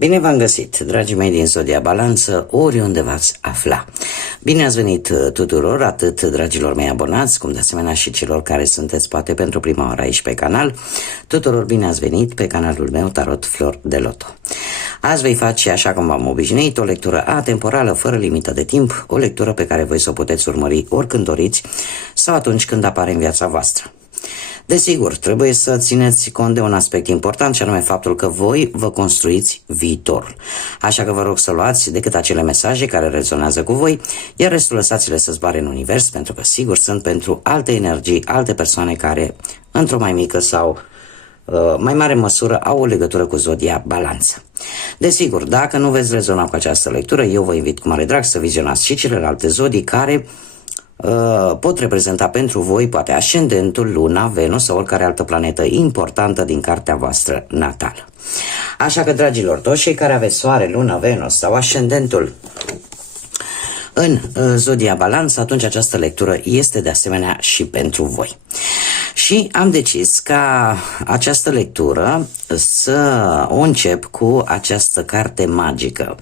Bine v-am găsit, dragii mei din Zodia Balanță, oriunde v-ați afla. Bine ați venit tuturor, atât dragilor mei abonați, cum de asemenea și celor care sunteți poate pentru prima oară aici pe canal. Tuturor bine ați venit pe canalul meu Tarot Flor de Loto. Azi voi face, așa cum v-am obișnuit, o lectură atemporală, fără limită de timp, o lectură pe care voi să o puteți urmări oricând doriți sau atunci când apare în viața voastră. Desigur, trebuie să țineți cont de un aspect important, și anume faptul că voi vă construiți viitorul. Așa că vă rog să luați decât acele mesaje care rezonează cu voi, iar restul lăsați-le să zboare în univers, pentru că sigur sunt pentru alte energii, alte persoane care, într-o mai mică sau mai mare măsură, au o legătură cu Zodia Balanță. Desigur, dacă nu veți rezona cu această lectură, eu vă invit cu mare drag să vizionați și celelalte zodii care pot reprezenta pentru voi poate ascendentul, luna, Venus sau oricare altă planetă importantă din cartea voastră natală. Așa că, dragilor, toți cei care aveți soare, luna, Venus sau ascendentul în Zodia Balanță, atunci această lectură este de asemenea și pentru voi. Și am decis ca această lectură să o încep cu această carte magică,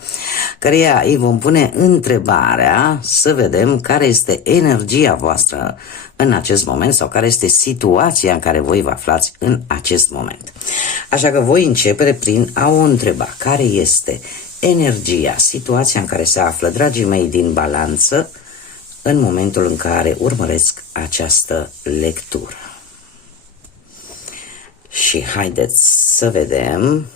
căreia îi vom pune întrebarea să vedem care este energia voastră în acest moment sau care este situația în care voi vă aflați în acest moment. Așa că voi începe prin a o întreba: care este energia, situația în care se află dragii mei din Balanță în momentul în care urmăresc această lectură. Și haideți să vedem.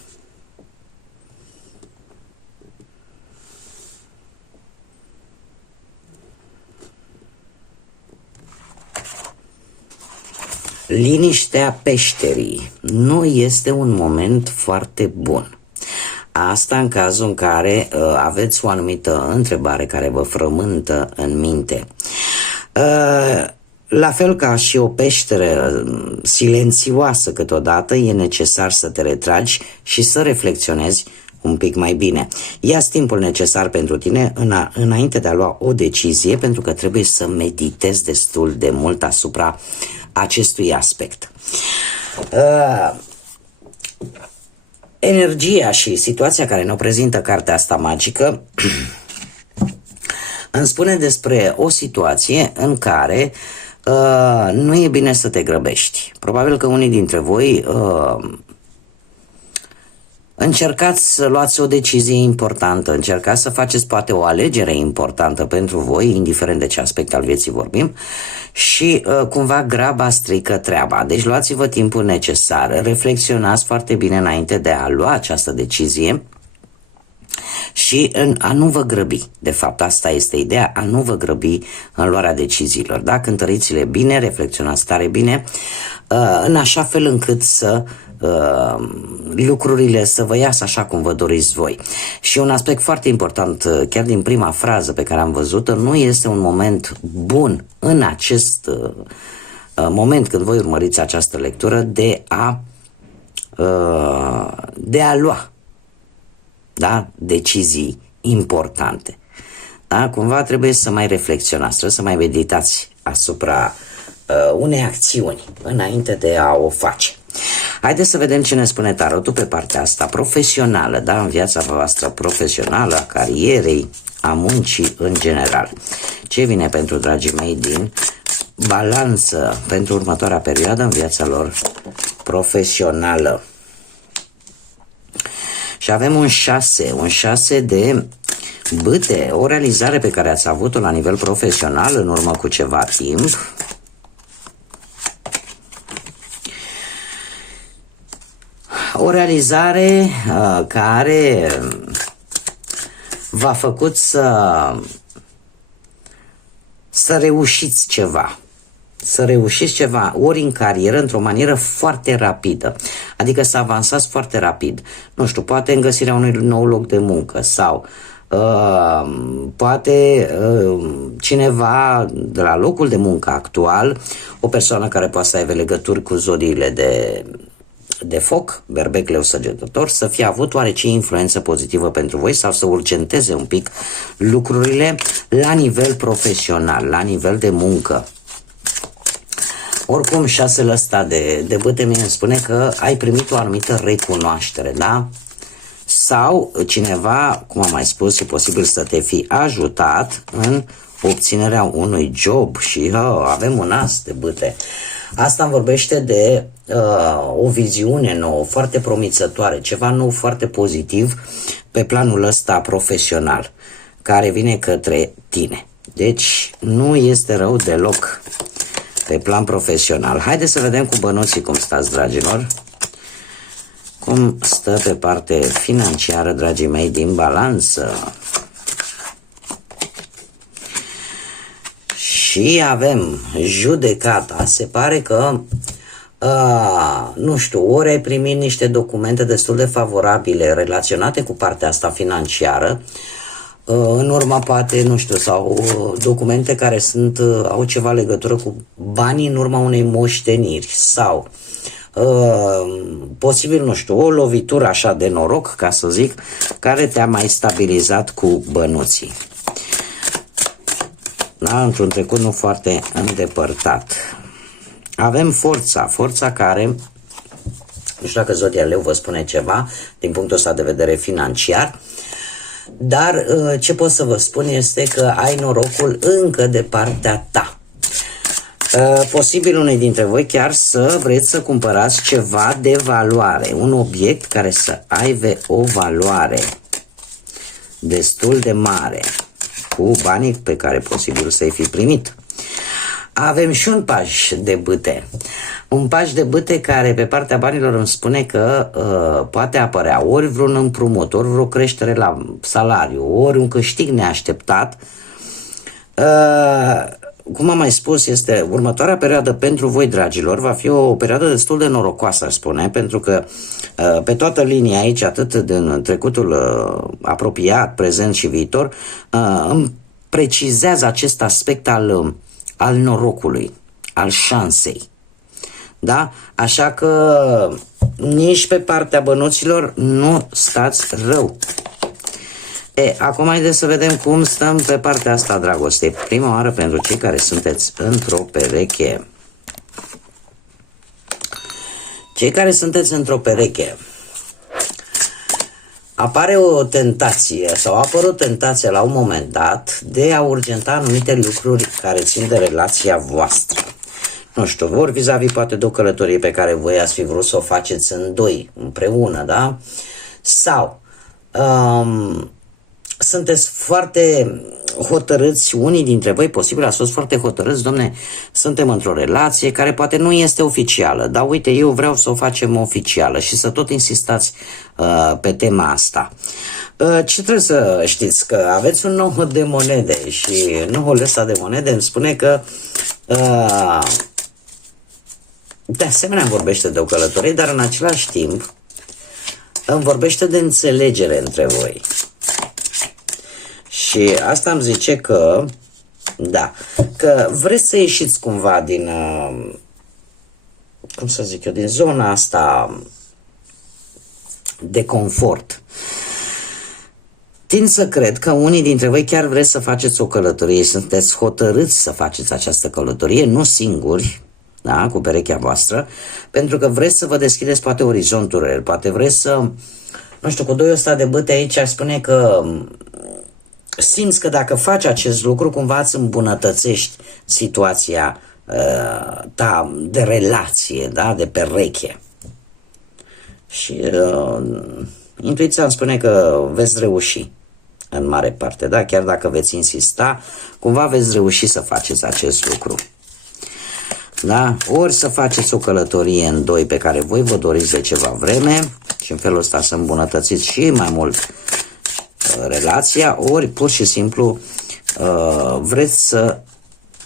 Liniștea peșterii nu este un moment foarte bun. Asta în cazul în care aveți o anumită întrebare care vă frământă în minte. La fel ca și o peșteră silențioasă câteodată, e necesar să te retragi și să reflexionezi un pic mai bine. Ia-ți timpul necesar pentru tine înainte de a lua o decizie, pentru că trebuie să meditezi destul de mult asupra acestui aspect. Energia și situația care ne prezintă cartea asta magică îmi spune despre o situație în care nu e bine să te grăbești. Probabil că unii dintre voi încercați să luați o decizie importantă, încercați să faceți poate o alegere importantă pentru voi, indiferent de ce aspect al vieții vorbim, și cumva graba strică treaba. Deci luați-vă timpul necesar, reflexionați foarte bine înainte de a lua această decizie și a nu vă grăbi. De fapt, asta este ideea, a nu vă grăbi în luarea deciziilor. Da? Cântăriți-le bine, reflexionați tare bine, în așa fel încât să lucrurile să vă iasă așa cum vă doriți voi. Și un aspect foarte important, chiar din prima frază pe care am văzut-o, nu este un moment bun în acest moment când voi urmăriți această lectură de a lua, da, decizii importante. Da? Cumva trebuie să mai reflexionați, trebuie să mai meditați asupra unei acțiuni înainte de a o face. Haideți să vedem ce ne spune tarotul pe partea asta profesională, da? În viața voastră profesională, a carierei, a muncii în general. Ce vine pentru dragii mei din Balanță pentru următoarea perioadă în viața lor profesională? Și avem un 6 de bâte, o realizare pe care ați avut-o la nivel profesional în urmă cu ceva timp. O realizare care v-a făcut să reușiți ceva. Să reușiți ceva, ori în carieră, într-o manieră foarte rapidă. Adică să avansați foarte rapid. Nu știu, poate în găsirea unui nou loc de muncă sau poate cineva de la locul de muncă actual, o persoană care poate să aibă legături cu zodiile de foc, berbec, leu, săgetător, să fie avut oarece influență pozitivă pentru voi sau să urgenteze un pic lucrurile la nivel profesional, la nivel de muncă. Oricum, 6-ul ăsta de bâte mie îmi spune că ai primit o anumită recunoaștere, da? sau cineva, cum am mai spus, e posibil să te fi ajutat în obținerea unui job și avem un as de bâte. Asta îmi vorbește de o viziune nouă, foarte promițătoare, ceva nou, foarte pozitiv pe planul ăsta profesional, care vine către tine. Deci nu este rău deloc pe plan profesional. Haideți să vedem cu bănuții cum stați, dragilor. Cum stă pe parte financiară, dragii mei, din balanță. Și avem judecata. Se pare că, nu știu, ori ai primit niște documente destul de favorabile relaționate cu partea asta financiară, în urma poate, nu știu, sau documente care au ceva legătură cu banii în urma unei moșteniri sau posibil, nu știu, o lovitură așa de noroc, ca să zic, care te-a mai stabilizat cu bănuții. Da, într-un trecut nu foarte îndepărtat. Avem forța care, nu știu dacă Zodia Leu vă spune ceva din punctul ăsta de vedere financiar, dar ce pot să vă spun este că ai norocul încă de partea ta. Posibil unii dintre voi chiar să vreți să cumpărați ceva de valoare, un obiect care să aibă o valoare destul de mare, cu banii pe care posibil să-i fi primit. Avem și un paj de bâte. Un paj de bâte care pe partea banilor îmi spune că poate apărea ori vreun împrumut, ori vreo creștere la salariu, ori un câștig neașteptat. Cum am mai spus, este următoarea perioadă pentru voi, dragilor, va fi o perioadă destul de norocoasă, aș spune, pentru că pe toată linia aici, atât din trecutul apropiat, prezent și viitor, îmi precizează acest aspect al norocului, al șansei. Da? Așa că nici pe partea bănuților nu stați rău. Acum haideți să vedem cum stăm pe partea asta a dragostei. Prima oară pentru cei care sunteți într-o pereche. Cei care sunteți într-o pereche, apare o tentație sau a apărut tentația la un moment dat de a urgenta anumite lucruri care țin de relația voastră. Nu știu, ori vis-a-vis poate de o călătorie pe care voi ați fi vrut să o faceți în doi, împreună, da? Sau sunteți foarte hotărâți, unii dintre voi posibil ați fost foarte hotărâți, domne, suntem într-o relație care poate nu este oficială, dar uite, eu vreau să o facem oficială și să tot insistați pe tema asta. Ce trebuie să știți? Că aveți un nou de monede și noul ăsta de monede îmi spune că de asemenea îmi vorbește de o călătorie, dar în același timp îmi vorbește de înțelegere între voi. Și asta îmi zice că, da, că vreți să ieșiți cumva din, cum să zic eu, din zona asta de confort. Tind să cred că unii dintre voi chiar vreți să faceți o călătorie, sunteți hotărâți să faceți această călătorie, nu singuri, da, cu perechea voastră, pentru că vreți să vă deschideți poate orizonturile, poate vreți să, nu știu, cu doi ăsta de bâte aici aș spune că simți că dacă faci acest lucru, cumva îți îmbunătățești situația ta de relație, da, de pereche. Și intuiția îmi spune că veți reuși în mare parte, da, chiar dacă veți insista, cumva veți reuși să faceți acest lucru. Da? Ori să faceți o călătorie în doi pe care voi vă doriți de ceva vreme și în felul ăsta să îmbunătățiți și mai mult relația, ori pur și simplu vreți să,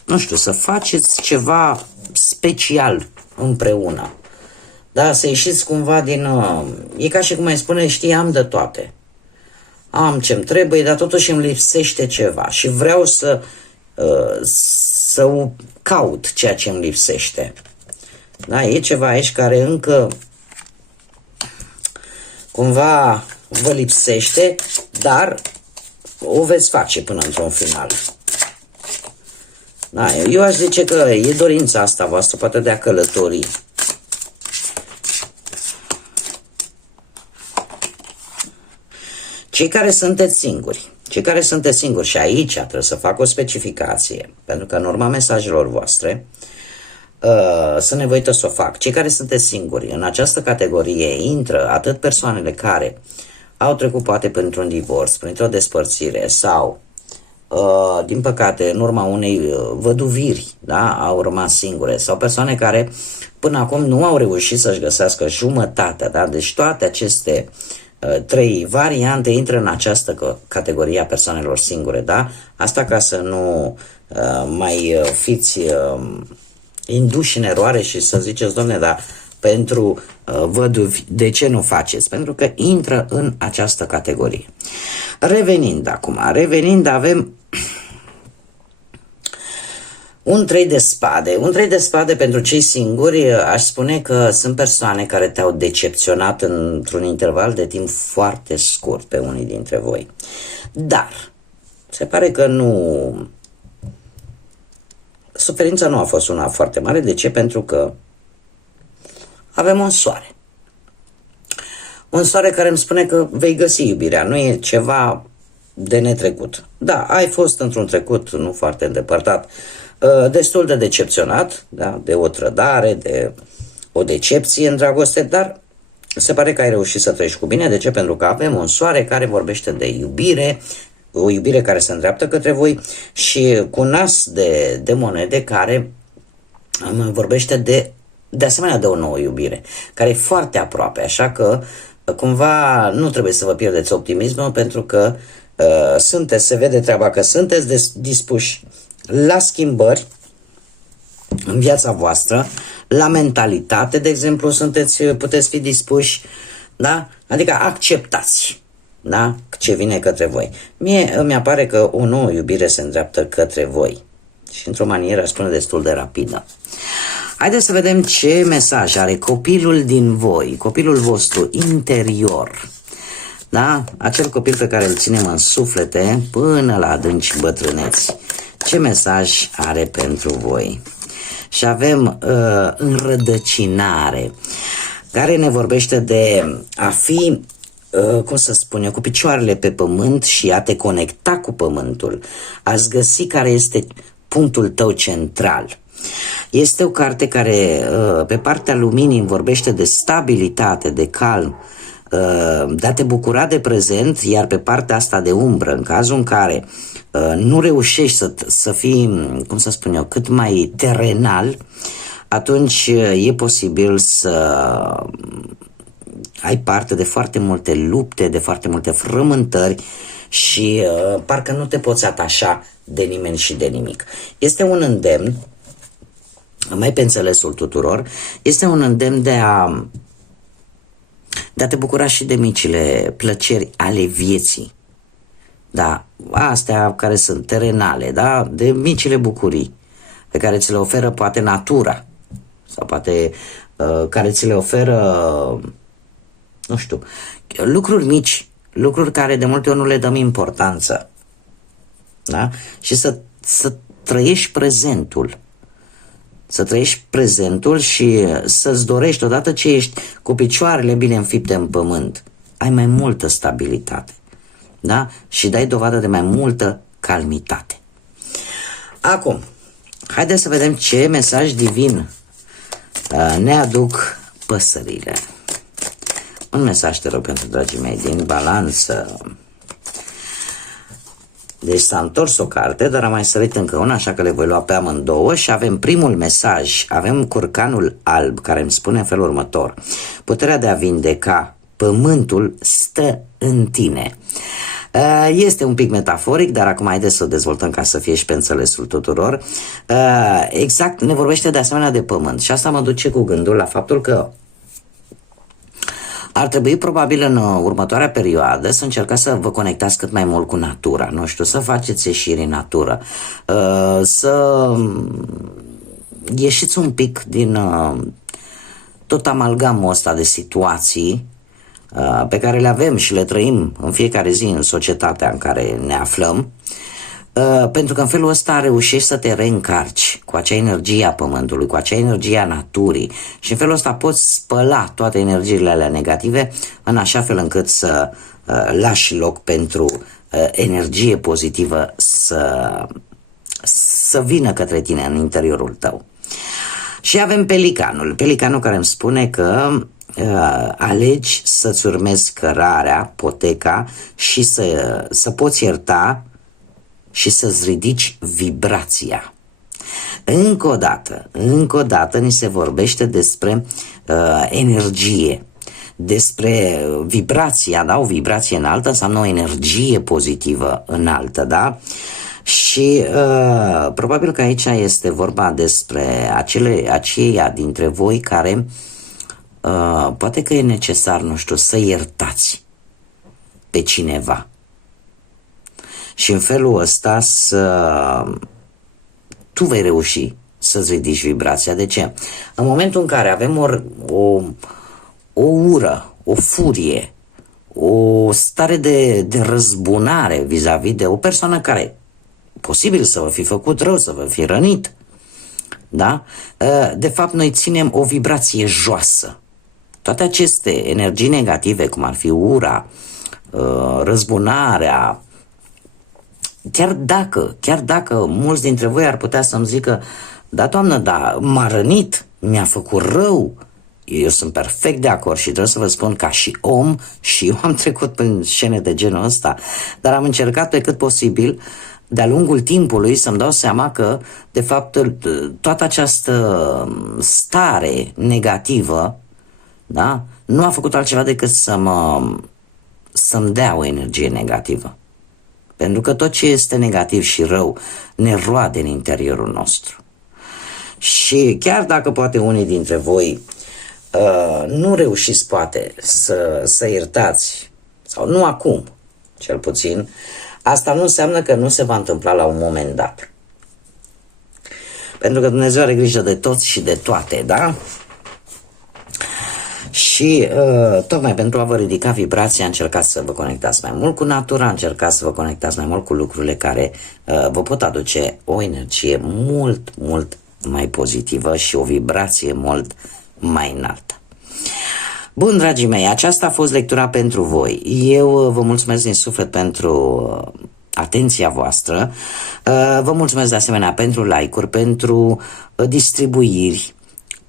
nu știu, să faceți ceva special împreună. Da, să ieșiți cumva din... e ca și cum mai spune, știi, am de toate. Am ce-mi trebuie, dar totuși îmi lipsește ceva și vreau să caut ceea ce îmi lipsește. Da, e ceva aici care încă cumva vă lipsește, dar o veți face până într-un final. Da, eu aș zice că e dorința asta voastră, poate de a călători. Cei care sunteți singuri, și aici trebuie să fac o specificație, pentru că în urma mesajelor voastre sunt nevoită să o fac. Cei care sunteți singuri, în această categorie intră atât persoanele care au trecut poate printr-un divorț, printr-o despărțire sau, din păcate, în urma unei văduviri, da, au rămas singure, sau persoane care până acum nu au reușit să-și găsească jumătatea, da? Deci toate aceste trei variante intră în această categorie a persoanelor singure, da? Asta ca să nu mai fiți induși în eroare și să ziceți, domne, dar pentru văduvi, de ce nu faceți? Pentru că intră în această categorie. Revenind, avem un 3 de spade. Un 3 de spade pentru cei singuri, aș spune că sunt persoane care te-au decepționat într-un interval de timp foarte scurt pe unii dintre voi. Dar se pare că nu... Suferința nu a fost una foarte mare. De ce? Pentru că avem un soare. Un soare care îmi spune că vei găsi iubirea. Nu e ceva de netrecut. Da, ai fost într-un trecut nu foarte îndepărtat, destul de decepționat, da, de o trădare, de o decepție în dragoste, dar se pare că ai reușit să trăiești cu bine. De ce? Pentru că avem un soare care vorbește de iubire, o iubire care se îndreaptă către voi, și cu un nas de monede care vorbește de asemenea de o nouă iubire, care e foarte aproape, așa că cumva nu trebuie să vă pierdeți optimismul, pentru că se vede treaba că sunteți dispuși la schimbări în viața voastră, la mentalitate, de exemplu, puteți fi dispuși, da? Adică acceptați, da? Ce vine către voi. Mie îmi apare că o nouă iubire se îndreaptă către voi și într-o manieră, aș spune, destul de rapidă. Haideți să vedem ce mesaj are copilul din voi, copilul vostru interior. Da? Acel copil pe care îl ținem în suflete până la adânci bătrâneți. Ce mesaj are pentru voi? Și avem înrădăcinare, care ne vorbește de a fi, cum să spun eu, cu picioarele pe pământ și a te conecta cu pământul. Ați găsi care este punctul tău central. Este o carte care, pe partea luminii, vorbește de stabilitate, de calm, de a te bucura de prezent, iar pe partea asta de umbră, în cazul în care nu reușești să fii, cum să spun eu, cât mai terenal, atunci e posibil să ai parte de foarte multe lupte, de foarte multe frământări și parcă nu te poți atașa de nimeni și de nimic. Este un îndemn, mai pe înțelesul tuturor, este un îndemn de a te bucura și de micile plăceri ale vieții. Da, astea care sunt terenale, da, de micile bucurii pe care ți le oferă poate natura sau poate care ți le oferă, nu știu, lucruri mici, lucruri care de multe ori nu le dăm importanță, da? Și să trăiești prezentul. Să trăiești prezentul și să-ți dorești, odată ce ești cu picioarele bine înfipte în pământ, ai mai multă stabilitate, da? Și dai dovadă de mai multă calmitate. Acum, haideți să vedem ce mesaj divin ne aduc păsările. Un mesaj, te rog, pentru dragii mei, din Balanță. Deci s-a întors o carte, dar a mai sărit încă una, așa că le voi lua pe amândouă și avem primul mesaj. Avem curcanul alb, care îmi spune în felul următor: puterea de a vindeca, pământul stă în tine. Este un pic metaforic, dar acum haideți să o dezvoltăm ca să fie și pe înțelesul tuturor. Exact, ne vorbește de asemenea de pământ și asta mă duce cu gândul la faptul că ar trebui probabil în următoarea perioadă să încercați să vă conectați cât mai mult cu natura, nu știu, să faceți ieșiri în natură, să ieșiți un pic din tot amalgamul ăsta de situații pe care le avem și le trăim în fiecare zi în societatea în care ne aflăm, pentru că în felul ăsta reușești să te reîncarci cu acea energie a pământului, cu acea energie a naturii și în felul ăsta poți spăla toate energiile alea negative în așa fel încât să lași loc pentru energie pozitivă să vină către tine în interiorul tău. Și avem pelicanul care îmi spune că alegi să-ți urmezi cărarea, poteca și să poți ierta și să-ți ridici vibrația. Încă o dată ni se vorbește despre energie, despre vibrația, da? O vibrație înaltă înseamnă o energie pozitivă înaltă, da? Și probabil că aici este vorba despre aceia dintre voi care poate că e necesar, nu știu, să iertați pe cineva. Și în felul ăsta tu vei reuși să-ți ridici vibrația. De ce? În momentul în care avem o ură, o furie, o stare de răzbunare vis-a-vis de o persoană care posibil să vă fi făcut rău, să vă fi rănit, da? De fapt, noi ținem o vibrație joasă. Toate aceste energii negative, cum ar fi ura, răzbunarea, chiar dacă mulți dintre voi ar putea să-mi zică, da, doamnă, da, m-a rănit, mi-a făcut rău, eu sunt perfect de acord și trebuie să vă spun ca și om, și eu am trecut prin scene de genul ăsta, dar am încercat pe cât posibil de-a lungul timpului să-mi dau seama că, de fapt, toată această stare negativă, da, nu a făcut altceva decât să-mi dea o energie negativă. Pentru că tot ce este negativ și rău ne roade în interiorul nostru. Și chiar dacă poate unii dintre voi nu reușiți poate să iertați, sau nu acum, cel puțin, asta nu înseamnă că nu se va întâmpla la un moment dat. Pentru că Dumnezeu are grijă de toți și de toate, da? Și tocmai pentru a vă ridica vibrația, încercați să vă conectați mai mult cu natura, încercați să vă conectați mai mult cu lucrurile care vă pot aduce o energie mult, mult mai pozitivă și o vibrație mult mai înaltă. Bun, dragii mei, aceasta a fost lectura pentru voi. Eu vă mulțumesc din suflet pentru atenția voastră. Vă mulțumesc de asemenea pentru like-uri, pentru distribuiri,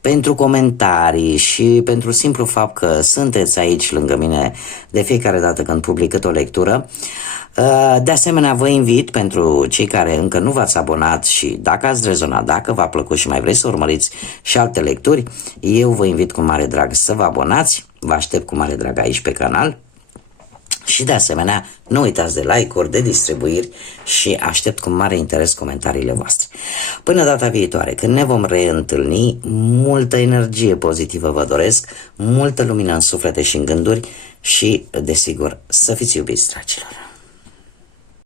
pentru comentarii și pentru simplu fapt că sunteți aici lângă mine de fiecare dată când public o lectură. De asemenea, vă invit, pentru cei care încă nu v-ați abonat și dacă ați rezonat, dacă v-a plăcut și mai vreți să urmăriți și alte lecturi, eu vă invit cu mare drag să vă abonați, vă aștept cu mare drag aici pe canal. Și de asemenea, nu uitați de like-uri, de distribuiri și aștept cu mare interes comentariile voastre. Până data viitoare, când ne vom reîntâlni, multă energie pozitivă vă doresc, multă lumină în suflete și în gânduri și, desigur, să fiți iubiți, dragilor.